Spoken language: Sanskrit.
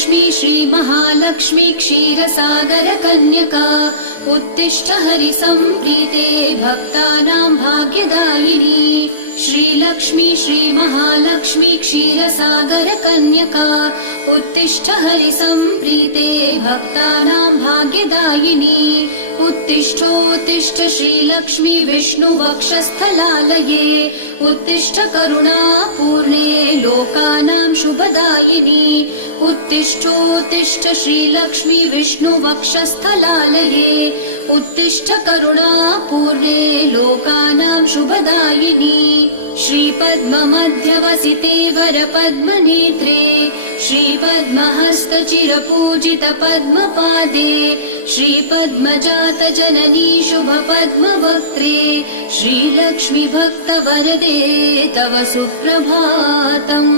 श्रीलक्ष्मी श्रीमहालक्ष्मी क्षीरसागरकन्यका उत्तिष्ठ हरिसम्प्रीते भक्तानां भाग्यदायिनी। श्रीलक्ष्मी श्रीमहालक्ष्मी क्षीरसागरकन्यका उत्तिष्ठ हरिसम्प्रीते भक्तानां भाग्यदायिनी। उत्तिष्ठोत्तिष्ठ श्रीलक्ष्मी विष्णुवक्षस्थलालये उत्तिष्ठ करुणापूर्णे लोकानां शुभदायिनी। उत्तिष्ठोत्तिष्ठ श्रीलक्ष्मी विष्णुवक्षस्थलालये उत्तिष्ठ करुणापूर्णे लोकानां शुभदायिनी। श्रीपद्ममध्यवसिते वरपद्मनेत्रे श्रीपद्महस्तचिरपूजितपद्मपादे श्रीपद्मजातजननी शुभपद्मवक्त्रे श्रीलक्ष्मी भक्तवरदे तव सुप्रभातम्।